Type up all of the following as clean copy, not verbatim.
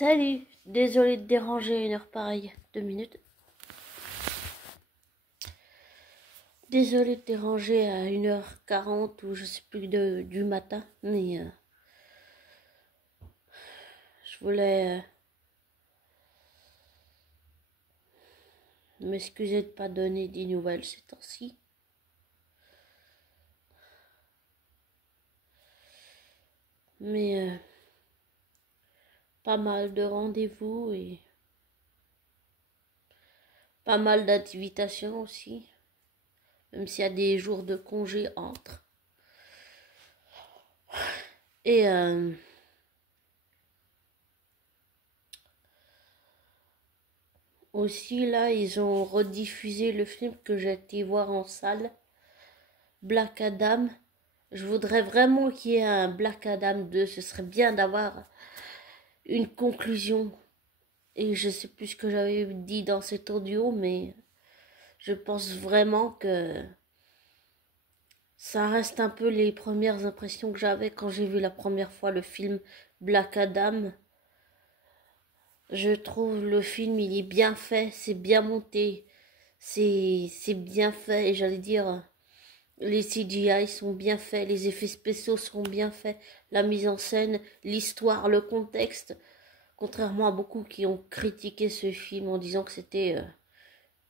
Salut, désolé de déranger à une heure pareille. 2 minutes. Désolé de déranger à 1h40 ou je sais plus du matin, mais je voulais m'excuser de pas donner des nouvelles ces temps-ci. Mais pas mal de rendez-vous et pas mal d'invitations aussi, même s'il y a des jours de congé entre. Et aussi là, ils ont rediffusé le film que j'ai été voir en salle, Black Adam. Je voudrais vraiment qu'il y ait un Black Adam 2. Ce serait bien d'avoir une conclusion. Et je sais plus ce que j'avais dit dans cet audio, mais je pense vraiment que ça reste un peu les premières impressions que j'avais quand j'ai vu la première fois le film Black Adam. Je trouve le film, il est bien fait, c'est bien monté, c'est bien fait, et j'allais dire, les CGI sont bien faits, les effets spéciaux sont bien faits, la mise en scène, l'histoire, le contexte. Contrairement à beaucoup qui ont critiqué ce film en disant que c'était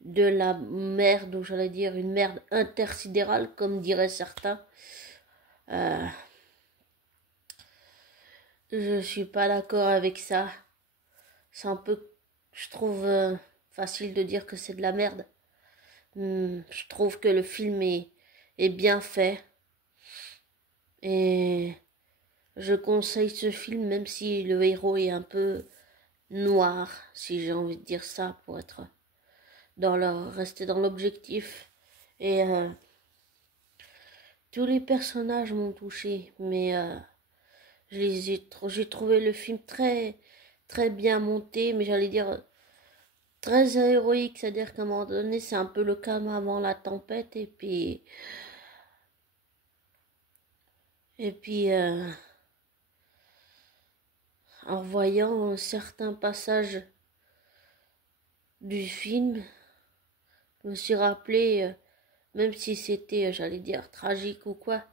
de la merde, ou j'allais dire une merde intersidérale, comme diraient certains. Je suis pas d'accord avec ça. C'est un peu, je trouve facile de dire que c'est de la merde. Je trouve que le film est bien fait. Et je conseille ce film même si le héros est un peu noir, si j'ai envie de dire ça, pour être rester dans l'objectif. Et tous les personnages m'ont touché, mais j'ai trouvé le film très très bien monté, mais j'allais dire très héroïque, c'est-à-dire qu'à un moment donné c'est un peu le calme avant la tempête, et puis en voyant certains passages du film, je me suis rappelé, même si c'était, j'allais dire, tragique ou quoi,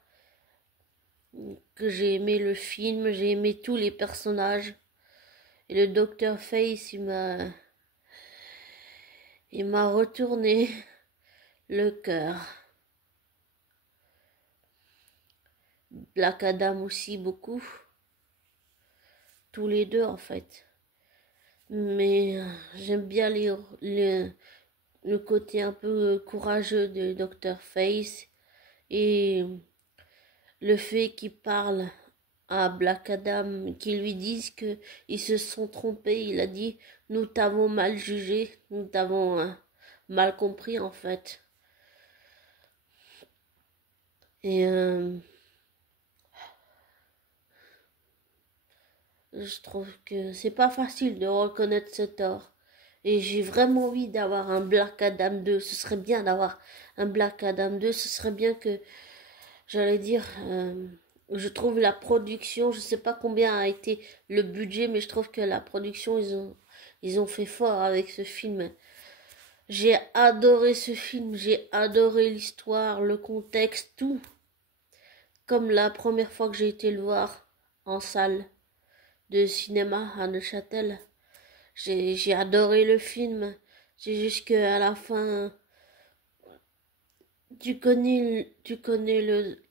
que j'ai aimé le film, j'ai aimé tous les personnages. Et le Dr. Face, il m'a retourné le cœur. Black Adam aussi beaucoup. Tous les deux en fait. Mais j'aime bien le côté un peu courageux de Dr. Face. Et le fait qu'il parle à Black Adam, qu'ils lui disent que ils se sont trompés. Il a dit, nous t'avons mal jugé, nous t'avons mal compris en fait. Et je trouve que c'est pas facile de reconnaître ce tort. Et j'ai vraiment envie d'avoir un Black Adam 2. Ce serait bien d'avoir un Black Adam 2. Ce serait bien que, j'allais dire, je trouve la production, je sais pas combien a été le budget, mais je trouve que la production, ils ont fait fort avec ce film. J'ai adoré ce film, j'ai adoré l'histoire, le contexte, tout. Comme la première fois que j'ai été le voir en salle de cinéma à Neuchâtel. J'ai adoré le film. C'est juste qu'à la fin,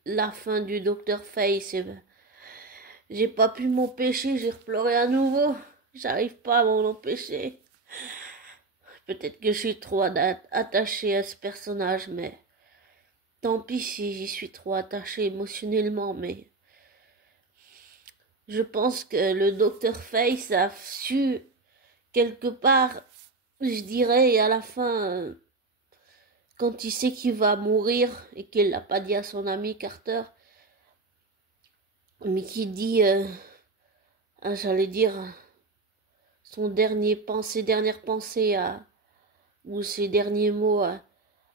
la fin du Dr. Face. Et ben, j'ai pas pu m'empêcher, j'ai repleuré à nouveau. J'arrive pas à m'en empêcher. Peut-être que je suis trop attachée à ce personnage, mais tant pis si j'y suis trop attachée émotionnellement, mais je pense que le Dr. Face a su quelque part, je dirais, à la fin, quand il sait qu'il va mourir et qu'il l'a pas dit à son ami Carter, mais qui dit, j'allais dire, ses dernières pensées ou ses derniers mots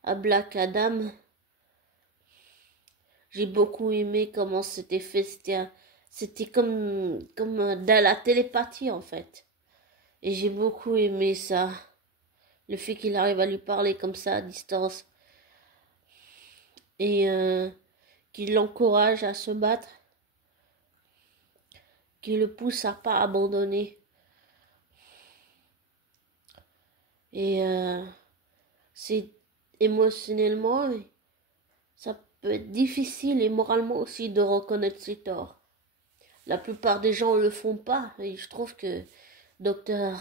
à Black Adam. J'ai beaucoup aimé comment c'était fait. C'était comme dans la télépathie en fait. Et j'ai beaucoup aimé ça. Le fait qu'il arrive à lui parler comme ça à distance. Et qu'il l'encourage à se battre. Qu'il le pousse à pas abandonner. Et c'est émotionnellement, ça peut être difficile et moralement aussi de reconnaître ses torts. La plupart des gens le font pas et je trouve que Dr.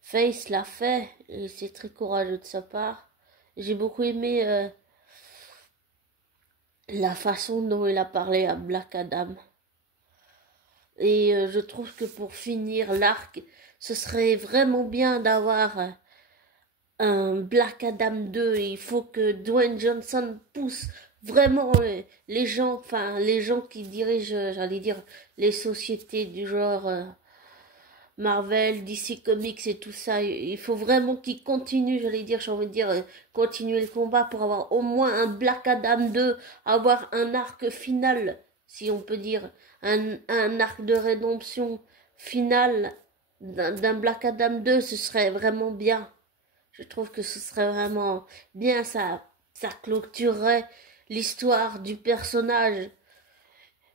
Face l'a fait et c'est très courageux de sa part. J'ai beaucoup aimé la façon dont il a parlé à Black Adam. Et je trouve que pour finir l'arc, ce serait vraiment bien d'avoir un Black Adam 2. Il faut que Dwayne Johnson pousse vraiment les gens, enfin les gens qui dirigent, j'allais dire, les sociétés du genre Marvel, DC Comics et tout ça. Il faut vraiment qu'ils continuent, j'allais dire, j'ai envie de dire, continuer le combat pour avoir au moins un Black Adam 2, avoir un arc final, si on peut dire, un arc de rédemption final d'un Black Adam 2, ce serait vraiment bien. Je trouve que ce serait vraiment bien, ça clôturerait l'histoire du personnage.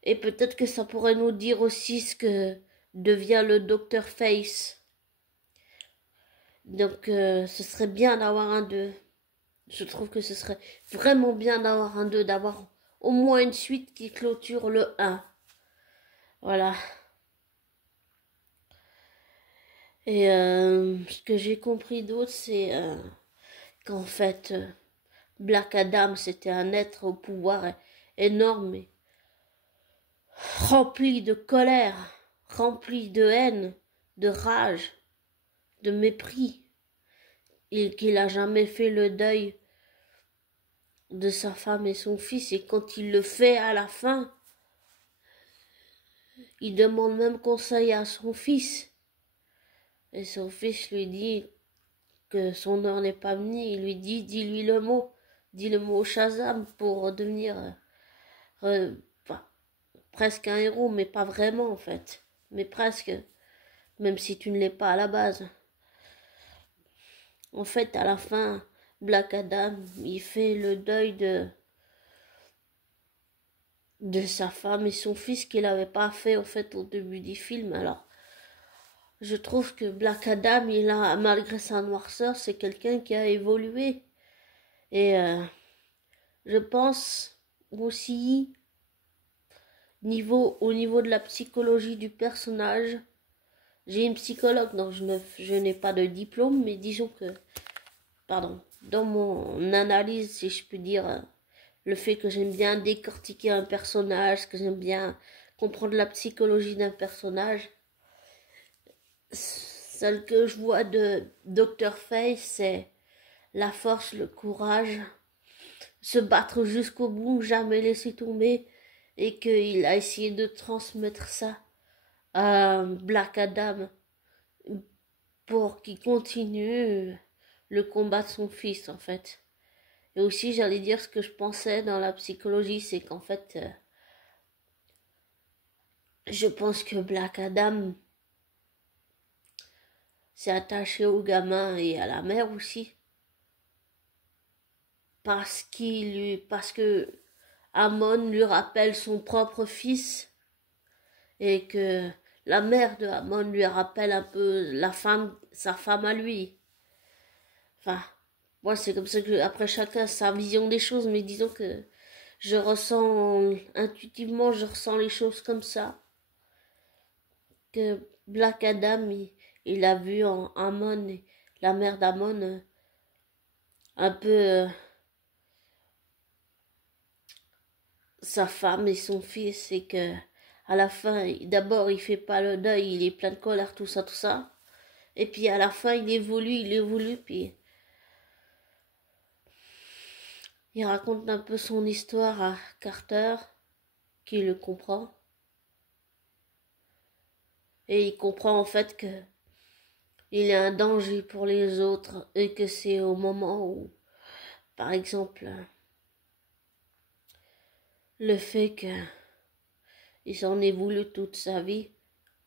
Et peut-être que ça pourrait nous dire aussi ce que devient le Dr. Face. Donc ce serait bien d'avoir un 2. Je trouve que ce serait vraiment bien d'avoir un 2, d'avoir au moins une suite qui clôture le 1. Voilà. Et ce que j'ai compris d'autre, c'est qu'en fait, Black Adam, c'était un être au pouvoir énorme, rempli de colère, rempli de haine, de rage, de mépris, et qu'il a jamais fait le deuil de sa femme et son fils. Et quand il le fait à la fin, il demande même conseil à son fils. Et son fils lui dit que son heure n'est pas venue. Il lui dit, dis-lui le mot. Dis le mot Shazam pour devenir enfin, presque un héros, mais pas vraiment en fait. Mais presque, même si tu ne l'es pas à la base. En fait, à la fin, Black Adam, il fait le deuil de sa femme et son fils qu'il n'avait pas fait en fait au début du film. Alors, je trouve que Black Adam, il a, malgré sa noirceur, c'est quelqu'un qui a évolué. Et je pense aussi au niveau de la psychologie du personnage. J'ai une psychologue, donc je n'ai pas de diplôme, mais disons que, pardon, dans mon analyse, si je puis dire, le fait que j'aime bien décortiquer un personnage, que j'aime bien comprendre la psychologie d'un personnage, celle que je vois de Dr. Face, c'est la force, le courage, se battre jusqu'au bout, jamais laisser tomber, et qu'il a essayé de transmettre ça à Black Adam pour qu'il continue le combat de son fils en fait. Et aussi j'allais dire ce que je pensais dans la psychologie, c'est qu'en fait je pense que Black Adam s'est attaché au gamin et à la mère aussi parce que Amon lui rappelle son propre fils et que la mère de Amon lui rappelle un peu sa femme à lui. Enfin, moi c'est comme ça que après chacun sa vision des choses, mais disons que je ressens intuitivement, je ressens les choses comme ça. Que Black Adam, il a vu en Amon, la mère d'Amon, un peu sa femme et son fils, et que à la fin, d'abord il fait pas le deuil, il est plein de colère, tout ça, et puis à la fin il évolue, puis il raconte un peu son histoire à Carter, qui le comprend, et il comprend en fait que il est un danger pour les autres, et que c'est au moment où, par exemple, le fait que il s'en est voulu toute sa vie,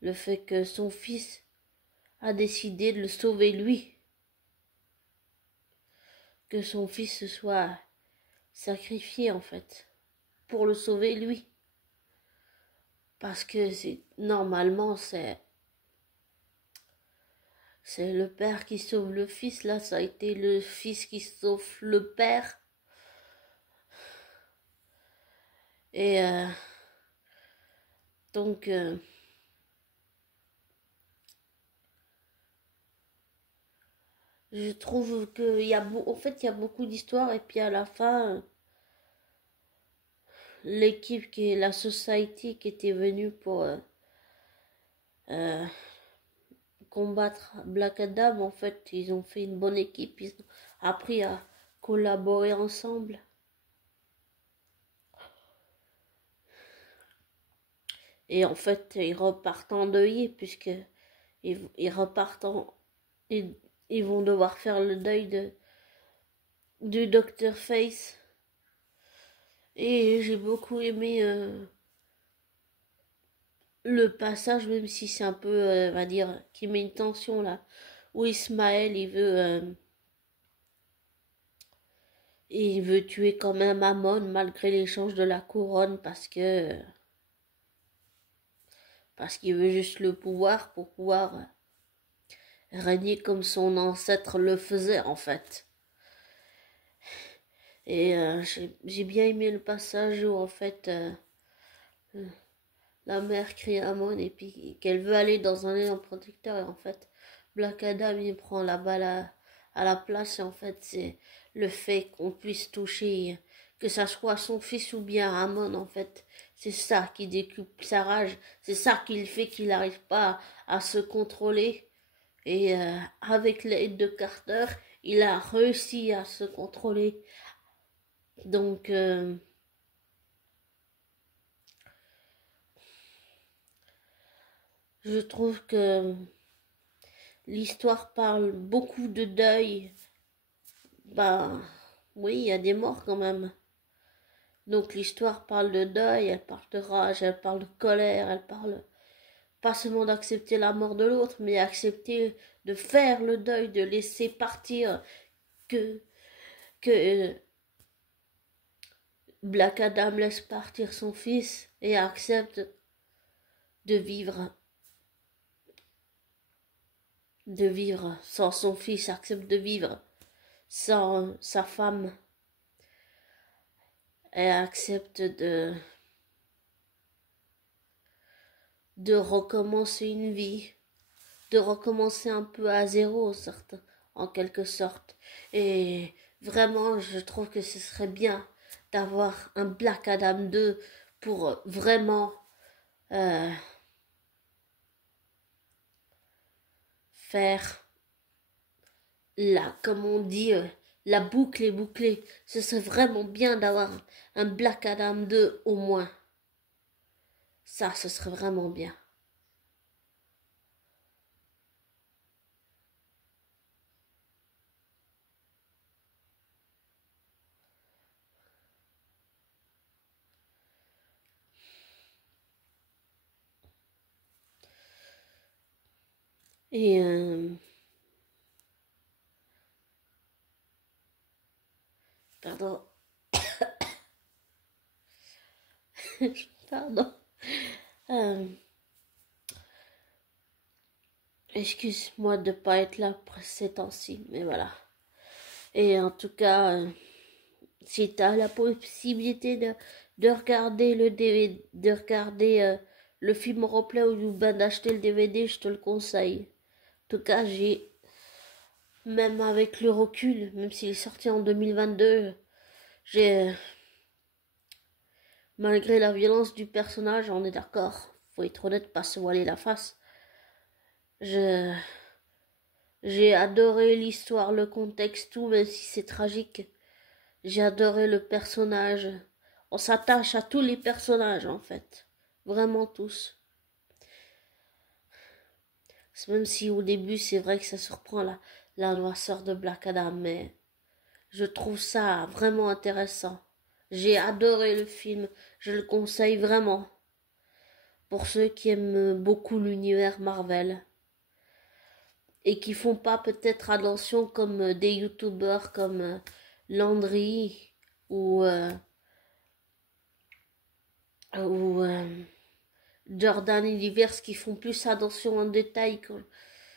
le fait que son fils a décidé de le sauver lui. Que son fils se soit sacrifié en fait. Pour le sauver lui. Parce que normalement c'est le père qui sauve le fils. Là, ça a été le fils qui sauve le père. Et donc, je trouve qu'il y a, en fait, il y a beaucoup d'histoires. Et puis à la fin, l'équipe qui est la Society qui était venue pour euh, combattre Black Adam, en fait, ils ont fait une bonne équipe. Ils ont appris à collaborer ensemble. Et en fait, ils repartent endeuillés puisque ils repartent ils vont devoir faire le deuil du Dr. Face. Et j'ai beaucoup aimé le passage, même si c'est un peu, on va dire, qui met une tension là, où Ismaël il veut tuer quand même Amon malgré l'échange de la couronne parce qu'il veut juste le pouvoir pour pouvoir régner comme son ancêtre le faisait en fait. Et j'ai bien aimé le passage où en fait la mère crie Amon et puis qu'elle veut aller dans un élan protecteur et en fait Black Adam il prend la balle à la place et en fait c'est le fait qu'on puisse toucher que ça soit son fils ou bien Amon en fait c'est ça qui décuple sa rage, c'est ça qui le fait qu'il n'arrive pas à se contrôler et avec l'aide de Carter il a réussi à se contrôler donc je trouve que l'histoire parle beaucoup de deuil. Bah, oui, il y a des morts quand même. Donc l'histoire parle de deuil, elle parle de rage, elle parle de colère, elle parle pas seulement d'accepter la mort de l'autre, mais accepter de faire le deuil, de laisser partir que Black Adam laisse partir son fils et accepte de vivre sans son fils, accepte de vivre sans sa femme et accepte de recommencer une vie, de recommencer un peu à zéro, certes, en quelque sorte. Et vraiment, je trouve que ce serait bien d'avoir un Black Adam 2 pour vraiment euh, faire comme on dit, la boucle est bouclée. Ce serait vraiment bien d'avoir un Black Adam 2 au moins. Ça, ce serait vraiment bien. Et pardon, pardon. Euh, Excuse-moi de pas être là pour ces temps-ci, mais voilà. Et en tout cas, si tu as la possibilité de regarder le DVD, de regarder le film replay ou ben d'acheter le DVD, je te le conseille. En tout cas, même avec le recul, même s'il est sorti en 2022, j'ai, malgré la violence du personnage, on est d'accord, faut être honnête, pas se voiler la face. Je, J'ai adoré l'histoire, le contexte, tout, même si c'est tragique. J'ai adoré le personnage. On s'attache à tous les personnages, en fait. Vraiment tous. Même si au début, c'est vrai que ça surprend la noirceur de Black Adam, mais je trouve ça vraiment intéressant. J'ai adoré le film. Je le conseille vraiment. Pour ceux qui aiment beaucoup l'univers Marvel. et qui font pas peut-être attention comme des youtubeurs comme Landry ou ou Jordan Universe qui font plus attention en détail.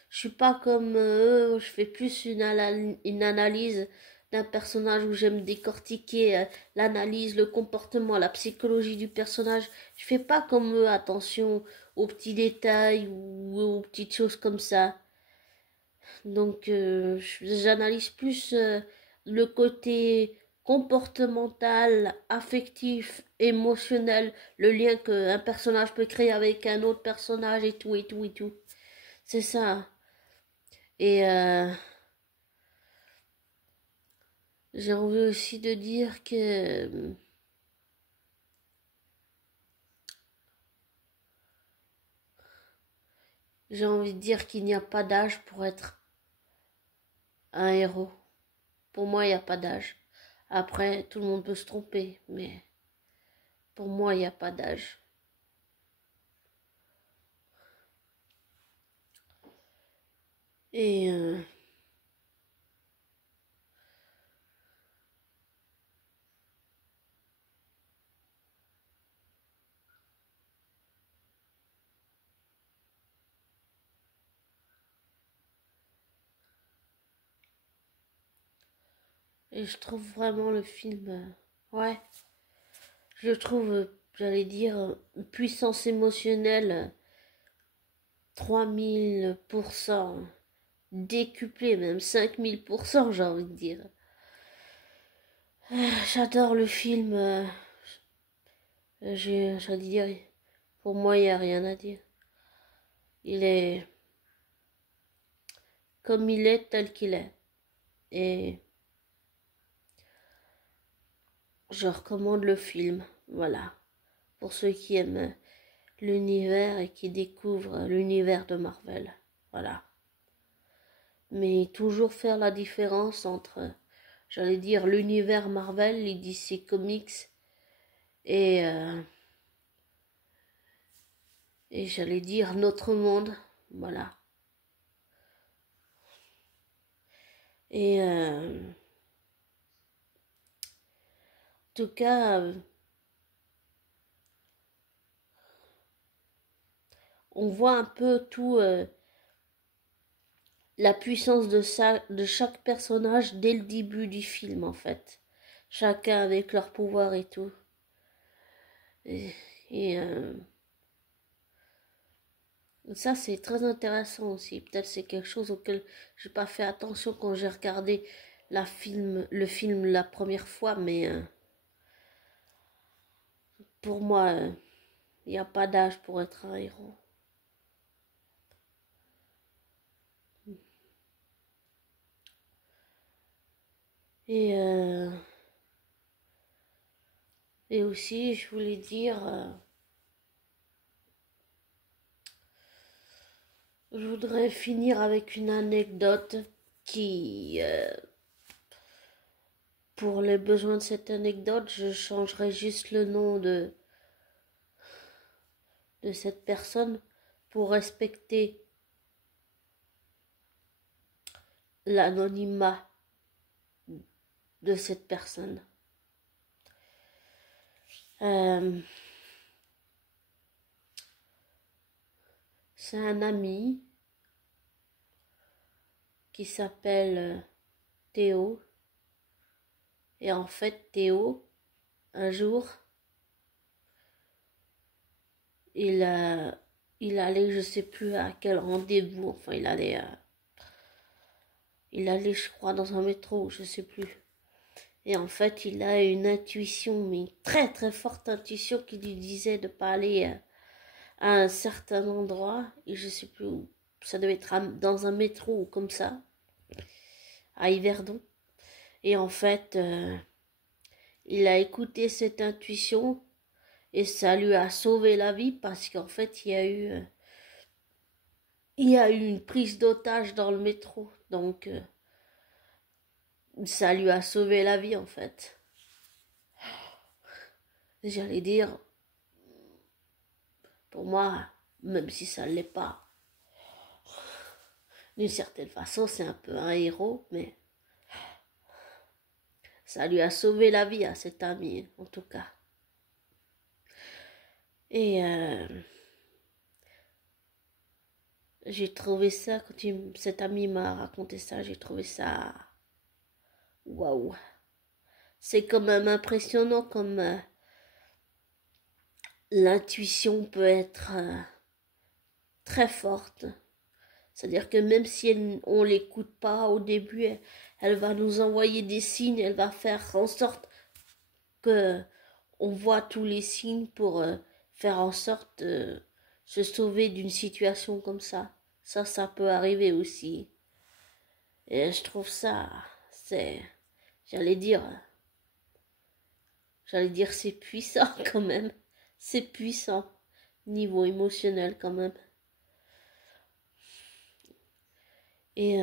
Je suis pas comme eux, je fais plus une analyse d'un personnage où j'aime décortiquer l'analyse, le comportement, la psychologie du personnage. Je fais pas comme eux attention aux petits détails ou aux petites choses comme ça. Donc j'analyse plus le côté comportemental, affectif, émotionnel, le lien qu'un personnage peut créer avec un autre personnage et tout et tout et tout. C'est ça. Et j'ai envie aussi de dire que j'ai envie de dire qu'il n'y a pas d'âge pour être un héros. Pour moi, il n'y a pas d'âge. Après, tout le monde peut se tromper, mais pour moi, il n'y a pas d'âge. Et et je trouve vraiment le film, ouais, je trouve, j'allais dire, puissance émotionnelle 3000%, décuplé, même 5000%, j'ai envie de dire. J'adore le film, j'allais dire, pour moi, il n'y a rien à dire. Il est comme il est, tel qu'il est. Et je recommande le film, voilà, pour ceux qui aiment l'univers et qui découvrent l'univers de Marvel, voilà. Mais toujours faire la différence entre, j'allais dire, l'univers Marvel, les DC Comics, et, euh, et j'allais dire notre monde, voilà. Et en tout cas, on voit un peu tout la puissance de chaque personnage dès le début du film, en fait. Chacun avec leur pouvoir et tout. Et, et ça, c'est très intéressant aussi. Peut-être c'est quelque chose auquel j'ai pas fait attention quand j'ai regardé le film la première fois, mais pour moi, il n'y a pas d'âge pour être un héros. Et, euh, et aussi, je voulais dire, je voudrais finir avec une anecdote qui, pour les besoins de cette anecdote, je changerai juste le nom de cette personne pour respecter l'anonymat de cette personne. C'est un ami qui s'appelle Théo. Et en fait, Théo, un jour, il, il allait, je sais plus à quel rendez-vous, enfin, il allait, je crois, dans un métro, je sais plus. Et en fait, il a une intuition, mais une très très forte intuition qui lui disait de pas aller à un certain endroit, et je sais plus où. Ça devait être dans un métro ou comme ça, à Yverdon. Et en fait, il a écouté cette intuition et ça lui a sauvé la vie parce qu'en fait, il y a eu une prise d'otage dans le métro. Donc, ça lui a sauvé la vie en fait. J'allais dire, pour moi, même si ça ne l'est pas, d'une certaine façon, c'est un peu un héros, mais ça lui a sauvé la vie à cet ami, en tout cas. Et j'ai trouvé ça, quand cet ami m'a raconté ça, j'ai trouvé ça... Waouh! C'est quand même impressionnant comme l'intuition peut être très forte. C'est-à-dire que même si on l'écoute pas au début, elle va nous envoyer des signes, elle va faire en sorte que on voit tous les signes pour faire en sorte de se sauver d'une situation comme ça. Ça peut arriver aussi. Et je trouve ça, c'est, j'allais dire, c'est puissant quand même. C'est puissant, niveau émotionnel quand même. Et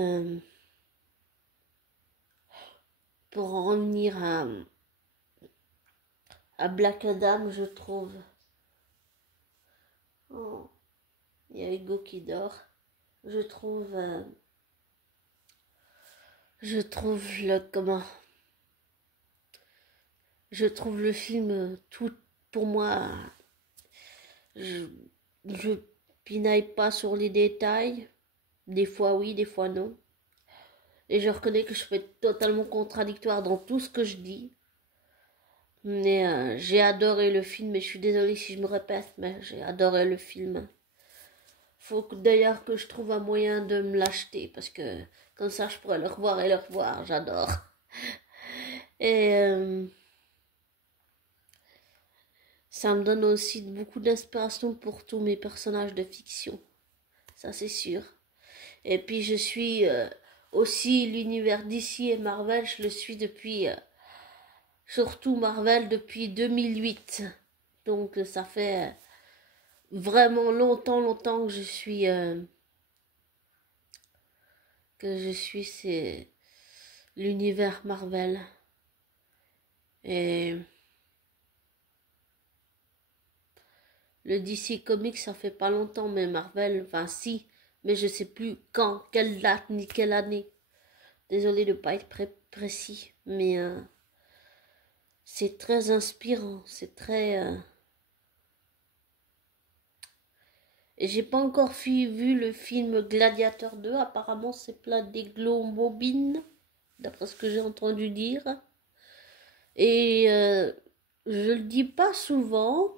pour en revenir à Black Adam, je trouve... Oh, il y a Hugo qui dort. Je trouve le... Comment... Je trouve le film tout... Pour moi... Je pinaille pas sur les détails. Des fois oui, des fois non. Et je reconnais que je peux être totalement contradictoire dans tout ce que je dis. Mais j'ai adoré le film, et je suis désolée si je me répète, mais j'ai adoré le film. Faut d'ailleurs que je trouve un moyen de me l'acheter, parce que comme ça je pourrais le revoir et le revoir, j'adore. Et ça me donne aussi beaucoup d'inspiration pour tous mes personnages de fiction, ça c'est sûr. Et puis je suis aussi l'univers DC et Marvel, je le suis depuis... surtout Marvel depuis 2008. Donc ça fait vraiment longtemps que je suis c'est l'univers Marvel. Et le DC Comics, ça fait pas longtemps, mais Marvel, enfin si, mais je sais plus quand, quelle date, ni quelle année. Désolée de pas être précis, mais c'est très inspirant, c'est très... Et j'ai pas encore vu le film Gladiator 2, apparemment c'est plein d'hémoglobine, d'après ce que j'ai entendu dire. Et je le dis pas souvent,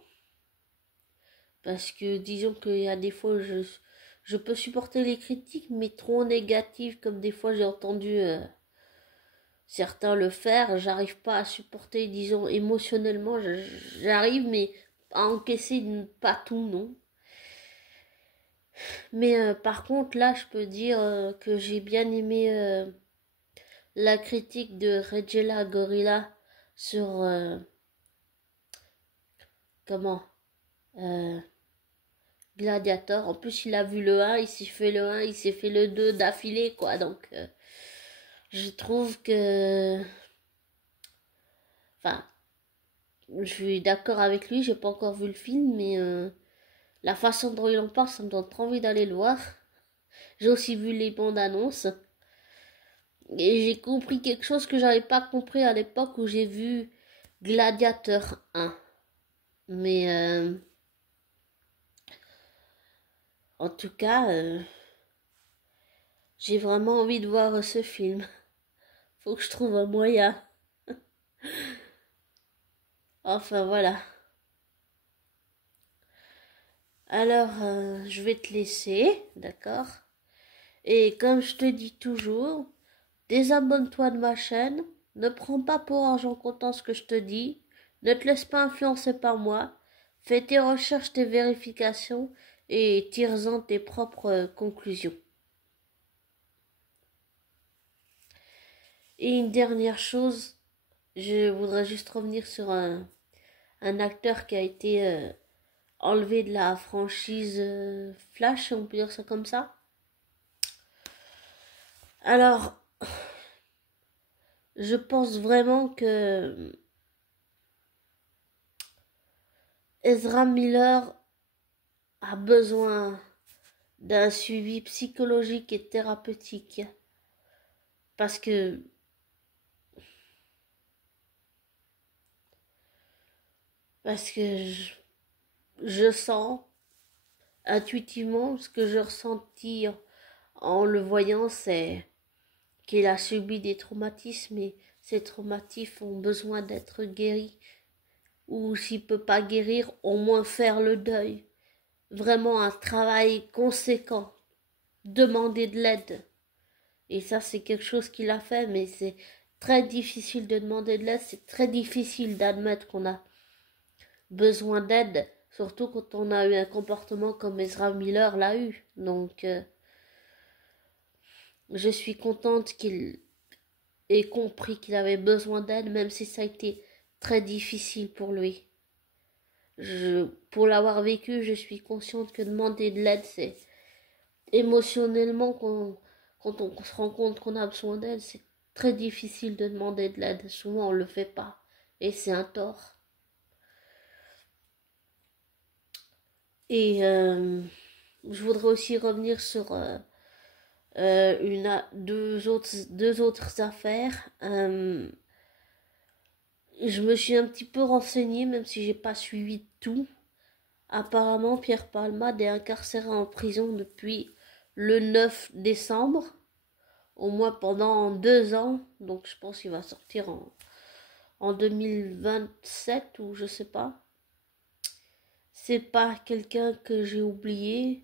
parce que disons qu'il y a des fois je peux supporter les critiques, mais trop négatives, comme des fois j'ai entendu certains le faire, j'arrive pas à supporter, disons émotionnellement, j'arrive, mais à encaisser pas tout, non. Mais par contre, là, je peux dire que j'ai bien aimé la critique de Regella Gorilla sur comment Gladiator. En plus, il a vu le 1, il s'est fait le 1, il s'est fait le 2 d'affilée, quoi. Donc, je trouve que... Enfin, je suis d'accord avec lui, j'ai pas encore vu le film, mais la façon dont il en parle, ça me donne trop envie d'aller le voir. J'ai aussi vu les bandes annonces. Et j'ai compris quelque chose que j'avais pas compris à l'époque où j'ai vu Gladiator 1. Mais en tout cas, j'ai vraiment envie de voir ce film. Faut que je trouve un moyen. Enfin voilà. Alors, je vais te laisser, d'accord? Et comme je te dis toujours, désabonne-toi de ma chaîne. Ne prends pas pour argent comptant ce que je te dis. Ne te laisse pas influencer par moi. Fais tes recherches, tes vérifications et tire-en tes propres conclusions. Et une dernière chose, je voudrais juste revenir sur un acteur qui a été enlevé de la franchise Flash, on peut dire ça comme ça. Alors, je pense vraiment que Ezra Miller a besoin d'un suivi psychologique et thérapeutique. Parce que je sens intuitivement ce que je ressentis en le voyant, c'est qu'il a subi des traumatismes et ces traumatismes ont besoin d'être guéris. Ou s'il peut pas guérir, au moins faire le deuil. Vraiment un travail conséquent. Demander de l'aide. Et ça, c'est quelque chose qu'il a fait, mais c'est très difficile de demander de l'aide. C'est très difficile d'admettre qu'on a besoin d'aide, surtout quand on a eu un comportement comme Ezra Miller l'a eu. Donc, je suis contente qu'il ait compris qu'il avait besoin d'aide, même si ça a été très difficile pour lui. Pour l'avoir vécu, je suis consciente que demander de l'aide, c'est émotionnellement, quand on se rend compte qu'on a besoin d'aide, c'est très difficile de demander de l'aide. Souvent, on le fait pas. Et c'est un tort. Et je voudrais aussi revenir sur deux autres affaires. Je me suis un petit peu renseignée, même si j'ai pas suivi tout. Apparemment, Pierre Palmade est incarcéré en prison depuis le 9 décembre, au moins pendant 2 ans. Donc je pense qu'il va sortir en 2027 ou je sais pas. C'est pas quelqu'un que j'ai oublié.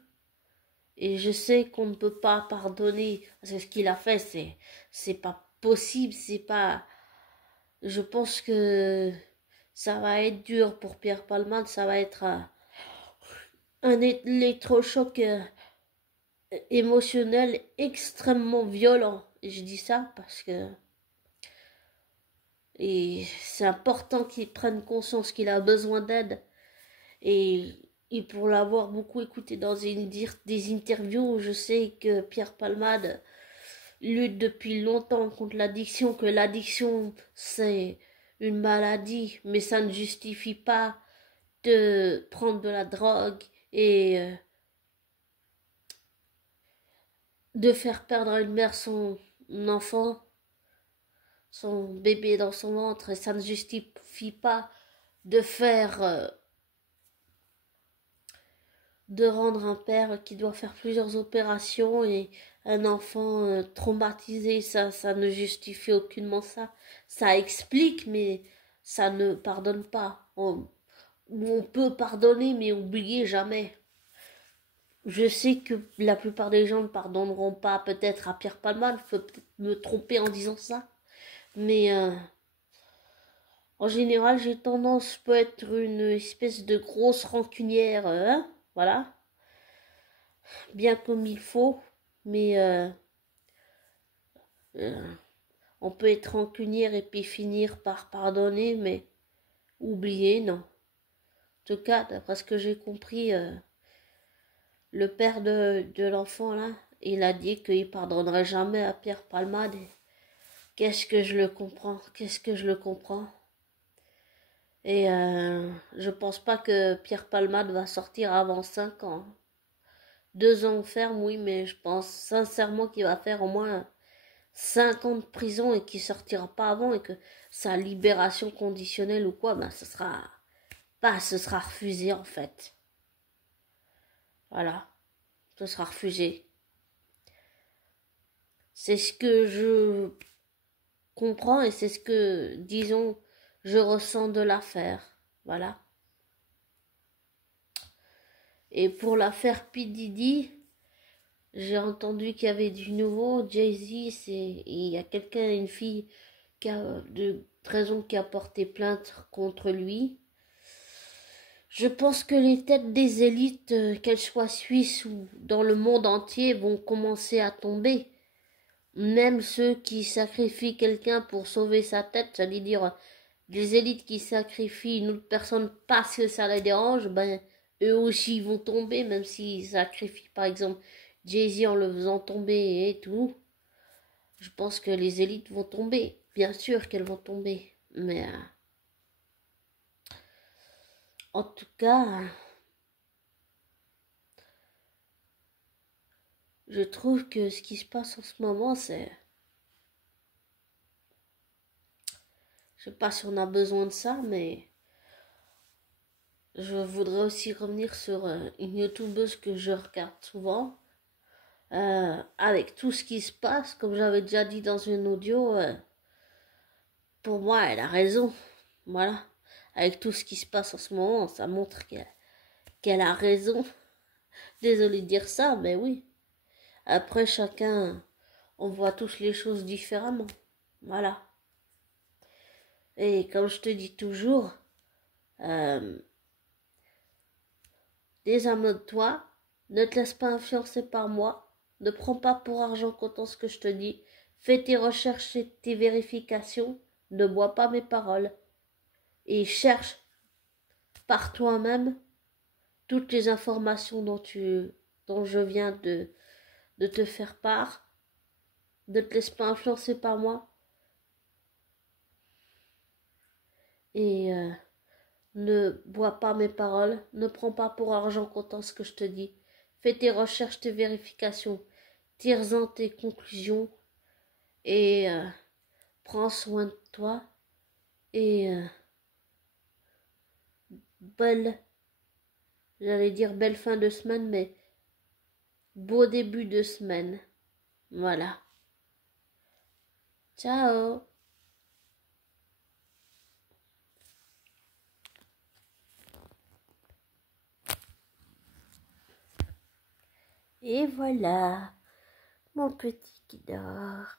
Et je sais qu'on ne peut pas pardonner. Parce que ce qu'il a fait, c'est pas possible. C'est pas. Je pense que ça va être dur pour Pierre Palmade. Ça va être un électrochoc émotionnel extrêmement violent. Et je dis ça parce que. Et c'est important qu'il prenne conscience qu'il a besoin d'aide. Et pour l'avoir beaucoup écouté dans des interviews, je sais que Pierre Palmade lutte depuis longtemps contre l'addiction, que l'addiction c'est une maladie, mais ça ne justifie pas de prendre de la drogue et de faire perdre à une mère son enfant, son bébé dans son ventre, et ça ne justifie pas de faire de rendre un père qui doit faire plusieurs opérations et un enfant traumatisé, ça ne justifie aucunement ça. Ça explique, mais ça ne pardonne pas. On peut pardonner, mais oublier jamais. Je sais que la plupart des gens ne pardonneront pas peut-être à Pierre Palmade, je peux peut-être me tromper en disant ça, mais en général, j'ai tendance, peut être une espèce de grosse rancunière, hein, voilà, bien comme il faut, mais euh, on peut être rancunière et puis finir par pardonner, mais oublier, non. En tout cas, d'après ce que j'ai compris, le père de l'enfant, là, il a dit qu'il pardonnerait jamais à Pierre Palmade. Qu'est-ce que je le comprends, qu'est-ce que je le comprends. Et je pense pas que Pierre Palmade va sortir avant 5 ans. 2 ans ferme, oui, mais je pense sincèrement qu'il va faire au moins 5 ans de prison et qu'il sortira pas avant et que sa libération conditionnelle ou quoi, ben ce sera refusé en fait. Voilà, ce sera refusé. C'est ce que je comprends et c'est ce que, disons, je ressens de l'affaire. Voilà. Et pour l'affaire P. Diddy, j'ai entendu qu'il y avait du nouveau. Jay-Z, il y a quelqu'un, une fille de raison qui a porté plainte contre lui. Je pense que les têtes des élites, qu'elles soient suisses ou dans le monde entier, vont commencer à tomber. Même ceux qui sacrifient quelqu'un pour sauver sa tête, ça veut dire des élites qui sacrifient une autre personne parce que ça les dérange, ben eux aussi vont tomber, même s'ils sacrifient par exemple Jay-Z en le faisant tomber et tout. Je pense que les élites vont tomber. Bien sûr qu'elles vont tomber. Mais en tout cas, Je trouve que ce qui se passe en ce moment, c'est... Je sais pas si on a besoin de ça, mais... Je voudrais aussi revenir sur une youtubeuse que je regarde souvent. Avec tout ce qui se passe, comme j'avais déjà dit dans une audio, pour moi, elle a raison. Voilà. Avec tout ce qui se passe en ce moment, ça montre qu'elle a raison. Désolée de dire ça, mais oui. Après, chacun, on voit tous les choses différemment. Voilà. Et comme je te dis toujours, euh, désamène-toi, ne te laisse pas influencer par moi, ne prends pas pour argent comptant ce que je te dis, fais tes recherches et tes vérifications, ne bois pas mes paroles, et cherche par toi-même toutes les informations dont je viens de te faire part. Ne te laisse pas influencer par moi. Et ne bois pas mes paroles. Ne prends pas pour argent comptant ce que je te dis. Fais tes recherches, tes vérifications. Tire-en tes conclusions. Et prends soin de toi. Et j'allais dire belle fin de semaine, mais beau début de semaine. Voilà. Ciao. Et voilà, mon petit qui dort.